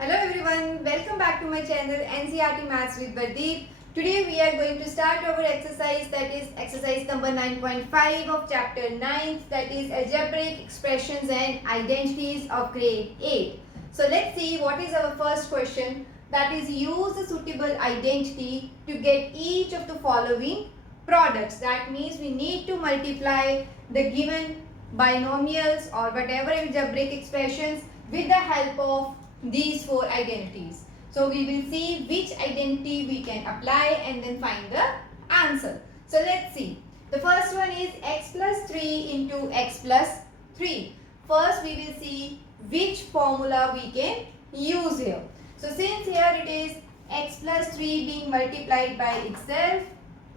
Hello everyone, welcome back to my channel NCERT Maths with Bardeep. Today we are going to start our exercise, that is exercise number 9.5 of chapter 9, that is algebraic expressions and identities of grade 8. So let's see what is our first question, that is use a suitable identity to get each of the following products. That means we need to multiply the given binomials or whatever algebraic expressions with the help of these four identities. So we will see which identity we can apply and then find the answer. So let's see. The first one is x plus 3 into x plus 3. First we will see which formula we can use here. So since here it is x plus 3 being multiplied by itself,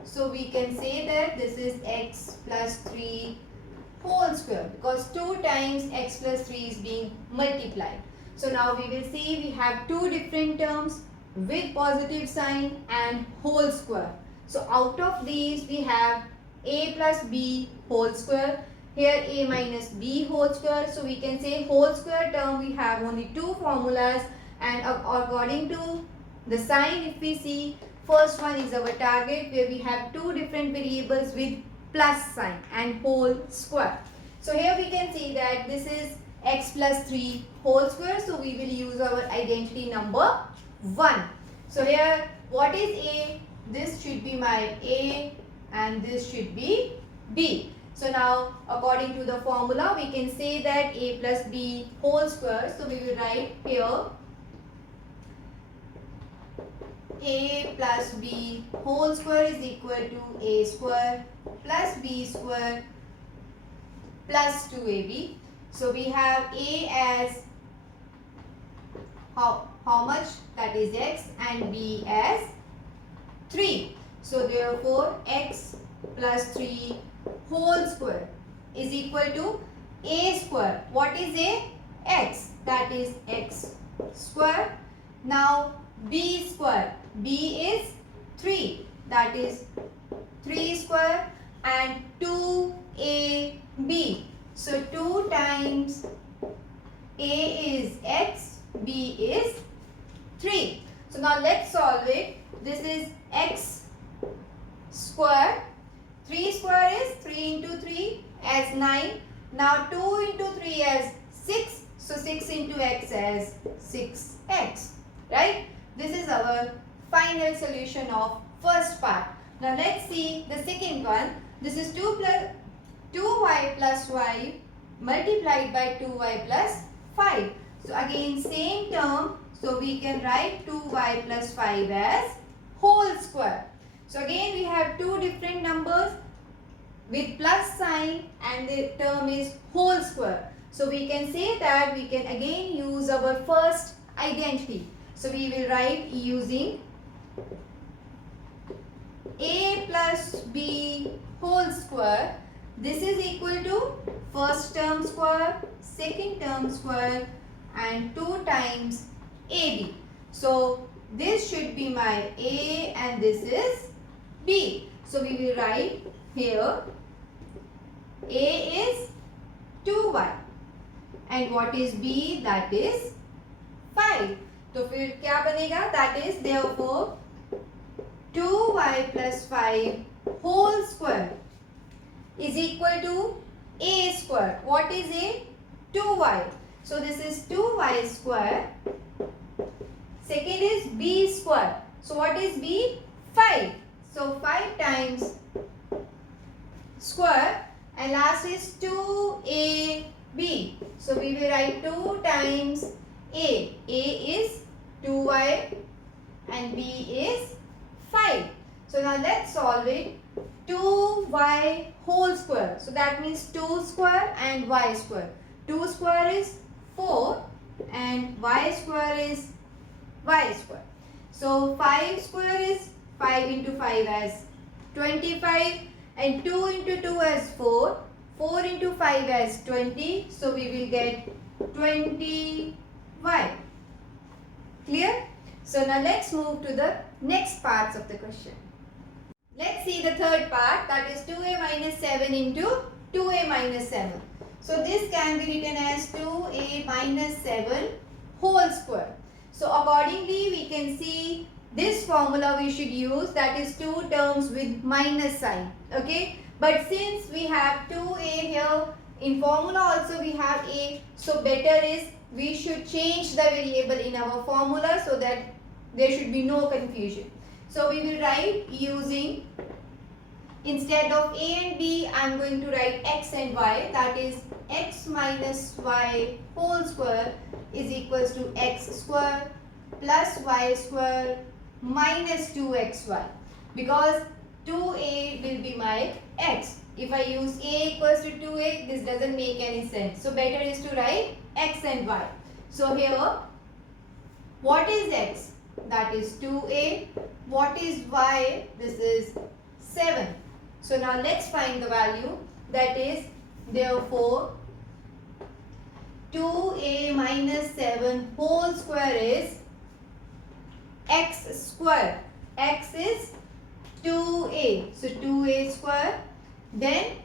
so we can say that this is x plus 3 whole square because 2 times x plus 3 is being multiplied. So now we will see we have two different terms with positive sign and whole square. So out of these we have a plus b whole square. Here a minus b whole square. So we can say whole square term we have only two formulas, and according to the sign if we see, first one is our target where we have two different variables with plus sign and whole square. So here we can see that this is x plus 3 whole square. So we will use our identity number 1. So here what is a? This should be my a and this should be b. So now according to the formula we can say that a plus b whole square. So we will write here a plus b whole square is equal to a square plus b square plus 2ab. So we have a as how much, that is x, and b as 3. So therefore x plus 3 whole square is equal to a square. What is a? X, that is x square. Now b square, b is 3, that is 3 square, and 2ab. So 2 times a is x, b is 3. So now let's solve it. This is x square. 3 square is 3 into 3 as 9. Now 2 into 3 as 6. So 6 into x as 6x. Right? This is our final solution of first part. Now let's see the second one. This is 2y plus y multiplied by 2y plus 5. So again same term. So we can write 2y plus 5 as whole square. So again we have two different numbers with plus sign and the term is whole square. So we can say that we can again use our first identity. So we will write using a plus b whole square. This is equal to first term square, second term square, and 2 times ab. So this should be my a and this is b. So we will write here a is 2y and what is b, that is 5. तो फिर क्या बनेगा? That is therefore 2y plus 5 whole square is equal to a square. What is a? 2y. So this is 2y square. Second is b square. So what is b? 5. So 5 times square and last is 2ab. So we will write 2 times a. A is 2y and b is 5. So now let's solve it. 2y whole square. So that means 2 square and y square. 2 square is 4 and y square is y square. So 5 square is 5 into 5 as 25 and 2 into 2 as 4. 4 into 5 as 20. So we will get 20y. Clear? So now let's move to the next parts of the question. Let's see the third part, that is 2a minus 7 into 2a minus 7. So this can be written as 2a minus 7 whole square. So accordingly we can see this formula we should use, that is two terms with minus sign. Okay, but since we have 2a here, in formula also we have a, so better is we should change the variable in our formula so that there should be no confusion. So we will write using, instead of a and b, I am going to write x and y, that is x minus y whole square is equals to x square plus y square minus 2xy, because 2a will be my x. If I use a equals to 2a, this doesn't make any sense. So better is to write x and y. So here, what is x? That is 2a. What is y? This is 7. So now let's find the value. That is, therefore, 2a minus 7 whole square is x square. X is 2a. So 2a square. Then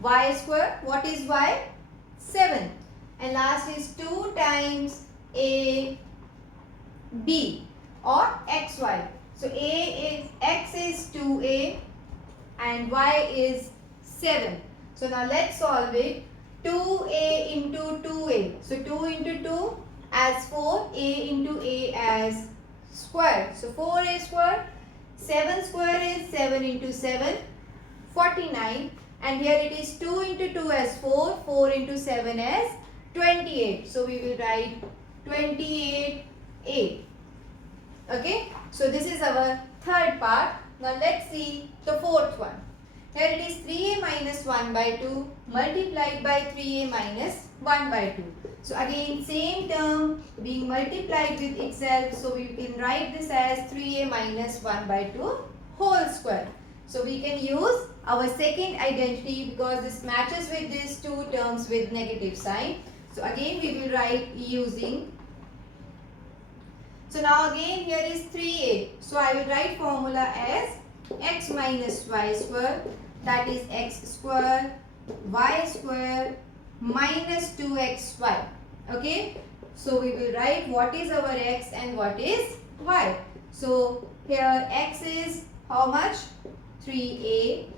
y square. What is y? 7. And last is 2 times a b or xy. So x is 2a and y is 7. So now let's solve it. 2a into 2a. So 2 into 2 as 4, a into a as square. So 4a square. 7 square is 7 into 7, 49. And here it is 2 into 2 as 4, 4 into 7 as 28. So we will write 28a. Okay. So this is our third part. Now let's see the fourth one. Here it is 3a minus 1 by 2 multiplied by 3a minus 1 by 2. So again same term being multiplied with itself. So we can write this as 3a minus 1 by 2 whole square. So we can use our second identity because this matches with these two terms with negative sign. So again we will write using. So now again here is 3a. So I will write formula as x minus y square, that is x square y square minus 2xy. Okay. So we will write what is our x and what is y. So here x is how much? 3a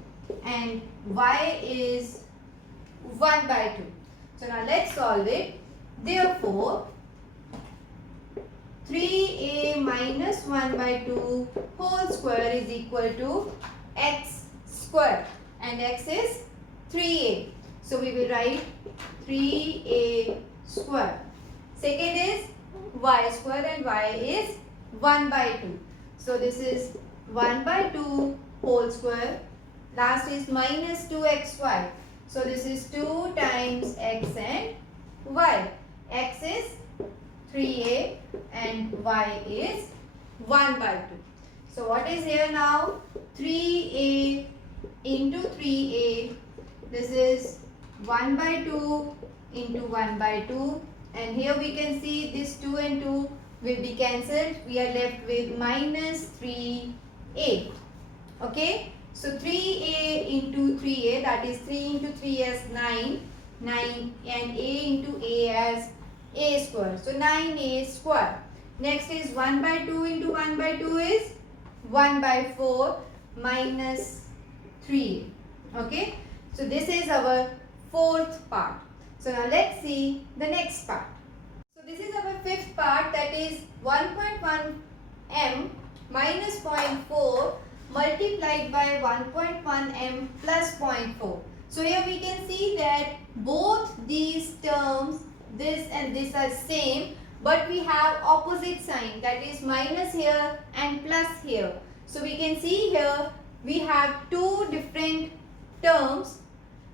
and y is 1 by 2. So now let's solve it. Therefore 3a minus 1 by 2 whole square is equal to x square and x is 3a. So we will write 3a square. Second is y square and y is 1 by 2. So this is 1 by 2 whole square. Last is minus 2xy. So this is 2 times x and y. X is 3a and y is 1 by 2. So what is here now? 3a into 3a. This is 1 by 2 into 1 by 2. And here we can see this 2 and 2 will be cancelled. We are left with minus 3a. Okay. So 3a into 3a, that is 3 into 3 as 9. 9 and a into a as a square. So 9a square. Next is 1 by 2 into 1 by 2 is 1 by 4 minus 3. Okay. So this is our fourth part. So now let's see the next part. So this is our fifth part, that is 1.1 m minus 0.4 multiplied by 1.1 m plus 0.4. So here we can see that both these terms, this and this, are same, but we have opposite sign, that is minus here and plus here. So we can see here we have two different terms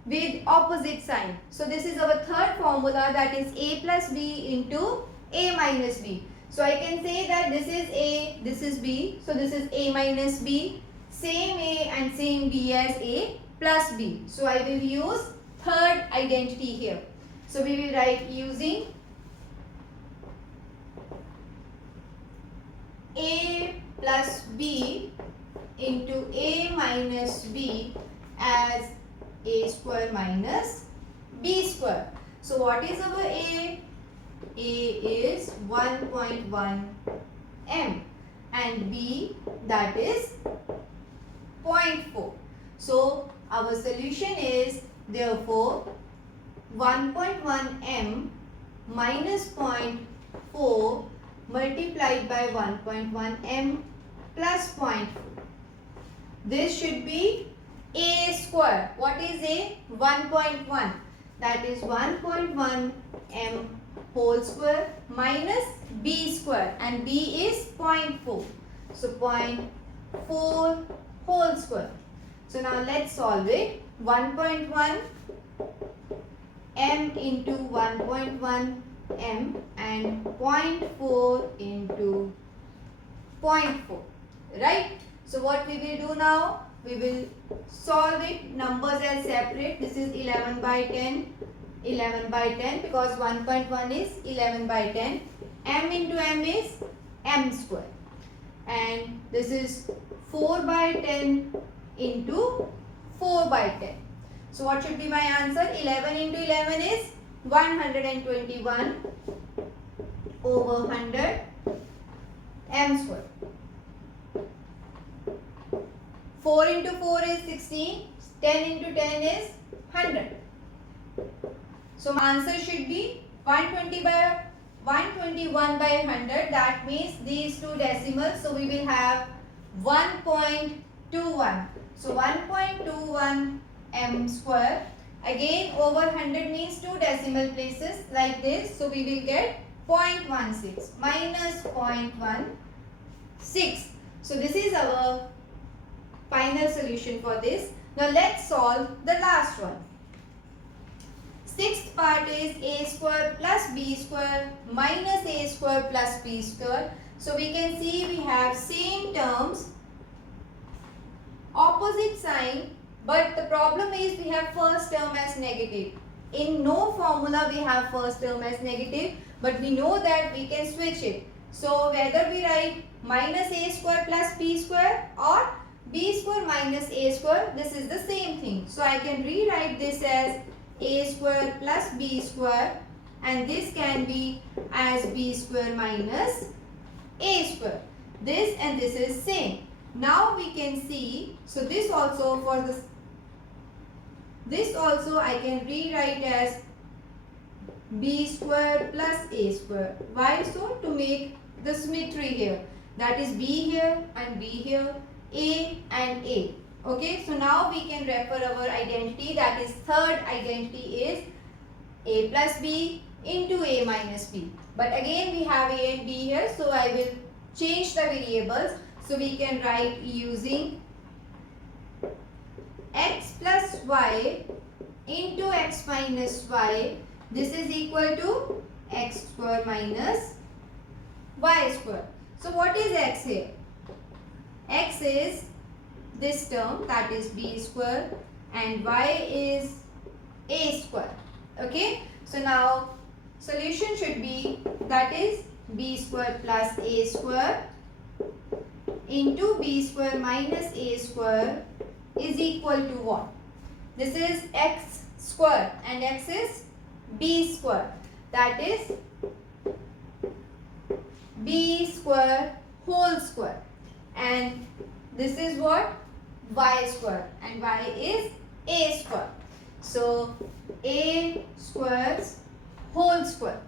with opposite sign. So this is our third formula, that is a plus b into a minus b. So I can say that this is a, this is b. So this is a minus b, same a and same b as a plus b. So I will use third identity here. So we will write using a plus b into a minus b as a square minus b square. So what is our a? A is 1.1 m and B that is 0.4. So our solution is therefore 1.1 m minus 0.4 multiplied by 1.1 m plus 0.4. This should be a square. What is a? 1.1. That is 1.1 m whole square minus b square, and b is 0.4. So 0.4 whole square. So now let's solve it. 1.1 m into 1.1 m and 0.4 into 0.4. Right? So what we will do now? We will solve it numbers as separate. This is 11 by 10. 11 by 10 because 1.1 is 11 by 10. M into m is m square. And this is 4 by 10 into 4 by 10. So what should be my answer? 11 into 11 is 121 over 100 m square. 4 into 4 is 16. 10 into 10 is 100. So my answer should be 121 by 100. That means these two decimals. So we will have 1.21. So 1.21 m square. Again over 100 means two decimal places like this. So we will get 0.16 minus 0.16. So this is our final solution for this. Now let's solve the last one. Sixth part is a square plus b square minus a square plus b square. So we can see we have same terms, opposite sign, but the problem is we have first term as negative. In no formula we have first term as negative, but we know that we can switch it. So whether we write minus a square plus b square or b square minus a square, this is the same thing. So I can rewrite this as a square plus b square, and this can be as b square minus a square. This and this is same. Now we can see, so this also I can rewrite as b square plus a square. Why so? To make the symmetry here. That is b here and b here, a and a. Okay, so now we can refer our identity, that is third identity is a plus b into a minus b. But again we have a and b here, so I will change the variables. So we can write using x plus y into x minus y. This is equal to x square minus y square. So what is x here? X is this term, that is b square, and y is a square. Okay, so now solution should be, that is b square plus a square into b square minus a square is equal to what? This is x square and x is b square. That is b square whole square, and this is what? Y square, and y is a square. So a squares whole square.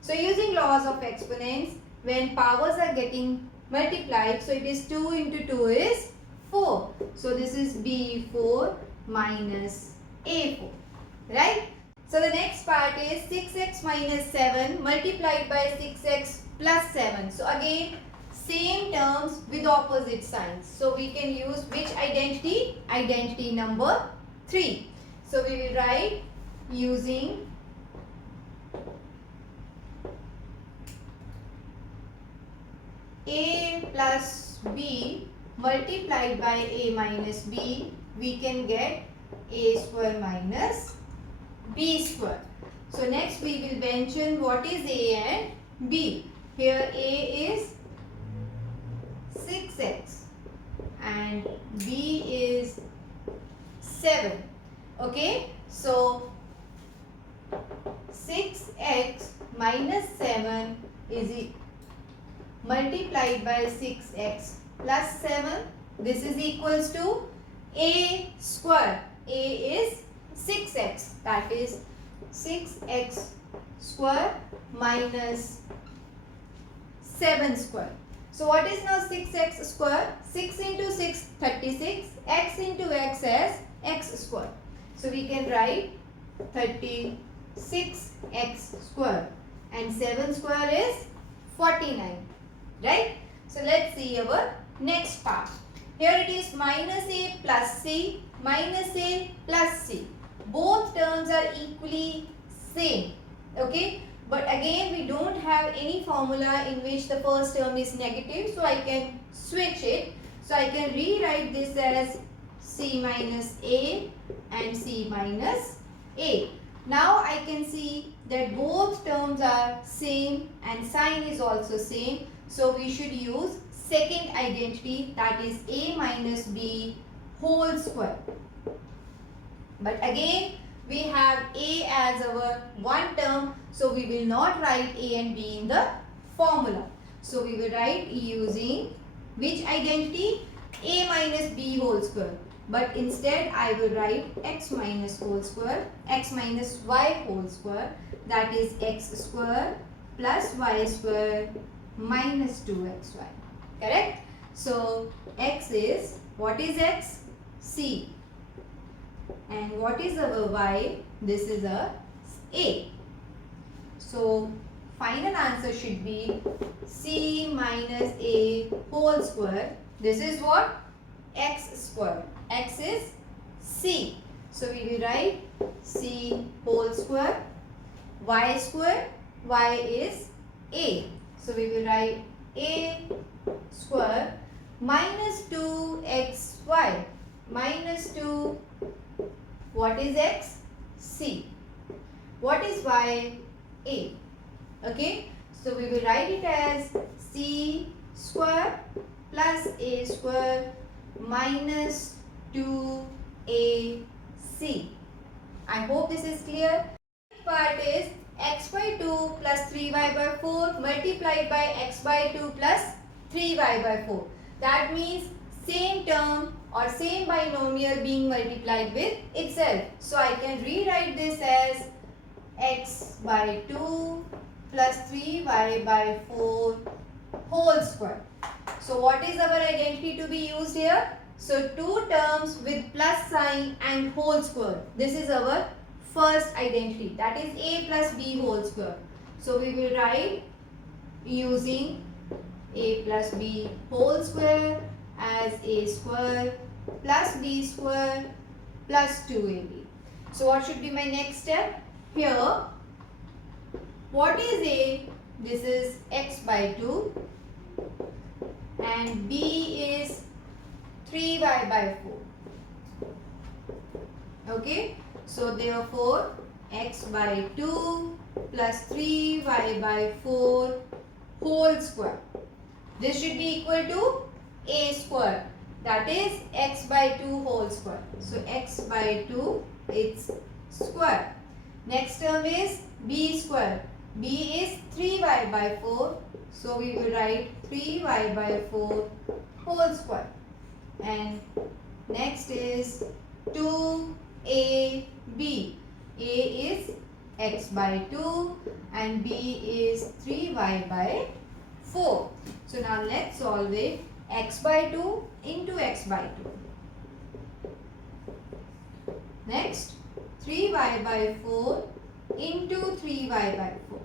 So using laws of exponents, when powers are getting multiplied, so it is 2 into 2 is 4. So this is b4 minus a4. Right? So the next part is 6x minus 7 multiplied by 6x plus 7. So again same terms with opposite signs. So we can use which identity? Identity number 3. So we will write using a plus b multiplied by a minus b, we can get a square minus b square. So next we will mention what is a and b. Here a is 6x and b is 7. Okay, so 6x minus 7 is multiplied by 6x plus 7. This is equals to a square. A is 6x, that is 6x square minus 7 square. So what is now 6x square? 6 into 6, 36. X into x as x square. So we can write 36x square and 7 square is 49. Right? So let's see our next part. Here it is minus a plus c, minus a plus c. Both terms are equally same. Okay? But again we don't have any formula in which the first term is negative. So I can switch it. So I can rewrite this as c minus a and c minus a. Now I can see that both terms are same and sign is also same. So we should use second identity, that is a minus b whole square. But again we have a as our one term, so we will not write a and b in the formula. So we will write using which identity? A minus b whole square. But instead I will write x minus whole square, x minus y whole square, that is x square plus y square minus 2xy. Correct? So x is, what is x? C. And what is our y? This is a a. So final answer should be c minus a whole square. This is what? X square. X is c. So we will write c whole square. Y square. Y is a. So we will write a square minus 2xy. Minus 2. What is x? C. What is y? A. Okay. So we will write it as c square plus a square minus 2ac. I hope this is clear. Next part is x by 2 plus 3y by 4 multiplied by x by 2 plus 3y by 4. That means same term or same binomial being multiplied with itself. So I can rewrite this as x by 2 plus 3y by 4 whole square. So what is our identity to be used here? So two terms with plus sign and whole square. This is our first identity, that is a plus b whole square. So we will write using a plus b whole square as a square plus b square plus 2ab. So what should be my next step? Here, what is a? This is x by 2 and b is 3y by 4. Okay. So therefore x by 2 plus 3y by 4 whole square. This should be equal to a square, that is x by 2 whole square. So x by 2 it's square. Next term is b square. B is 3y by 4. So we will write 3y by 4 whole square. And next is 2ab. A is x by 2 and b is 3y by 4. So now let's solve it. X by 2 into x by 2. Next 3y by 4 into 3y by 4.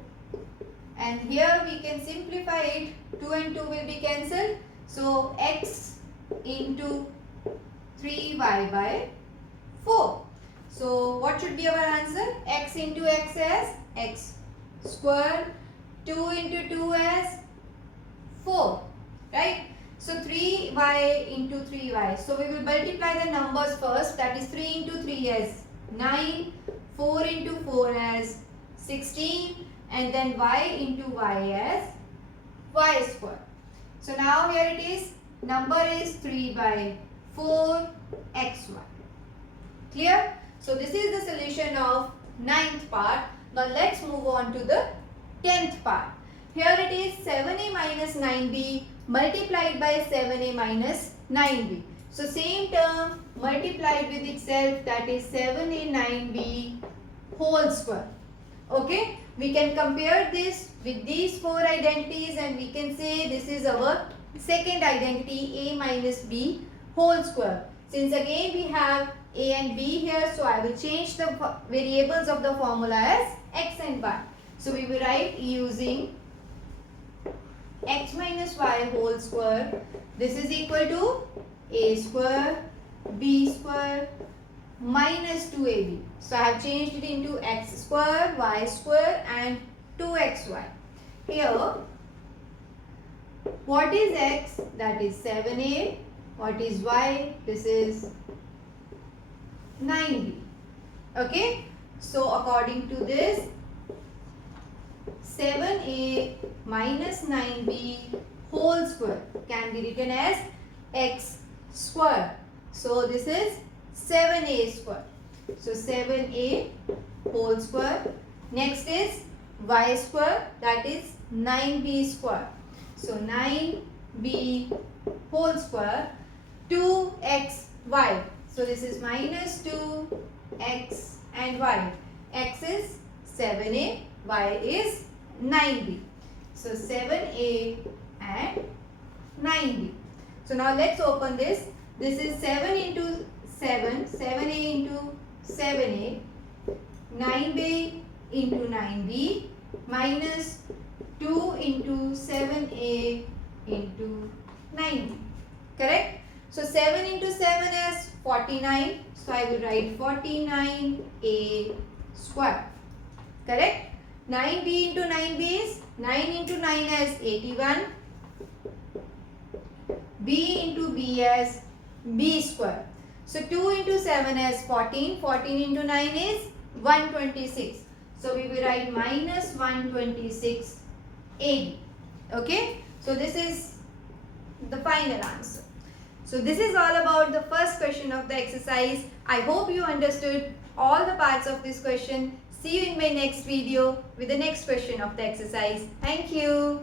And here we can simplify it. 2 and 2 will be cancelled. So x into 3y by 4. So what should be our answer? X into x as x square, 2 into 2 as 4, right? So 3y into 3y. So we will multiply the numbers first, that is 3 into 3 as 9, 4 into 4 as 16 and then y into y as y square. So now here it is, number is 3 by 4 xy. Clear? So this is the solution of ninth part. Now let's move on to the 10th part. Here it is 7a minus 9b multiplied by 7a minus 9b. So same term multiplied with itself, that is 7a 9b whole square. Okay, we can compare this with these four identities and we can say this is our second identity, a minus b whole square. Since again we have a and b here, so I will change the variables of the formula as x and y. So we will write using x minus y whole square. This is equal to a square b square minus 2ab. So I have changed it into x square, y square and 2xy. Here, what is x? That is 7a. What is y? This is 9b. Okay. So according to this, 7a minus 9b whole square can be written as x square. So this is 7a square. So 7a whole square. Next is y square, that is 9b square. So 9b whole square 2xy. So this is minus 2x and y. X is 7a, y is 9b. So 7a and 9b. So now let's open this. This is 7 into 7, 7a into 7a, 9b into 9b minus 2 into 7a into 9b. Correct? So 7 into 7 is 49. So I will write 49a square. Correct? 9b into 9b is 9 into 9 as 81. b into b as b square. So 2 into 7 is 14. 14 into 9 is 126. So we will write minus 126 AB. Okay. So this is the final answer. So this is all about the first question of the exercise. I hope you understood all the parts of this question. See you in my next video with the next question of the exercise. Thank you.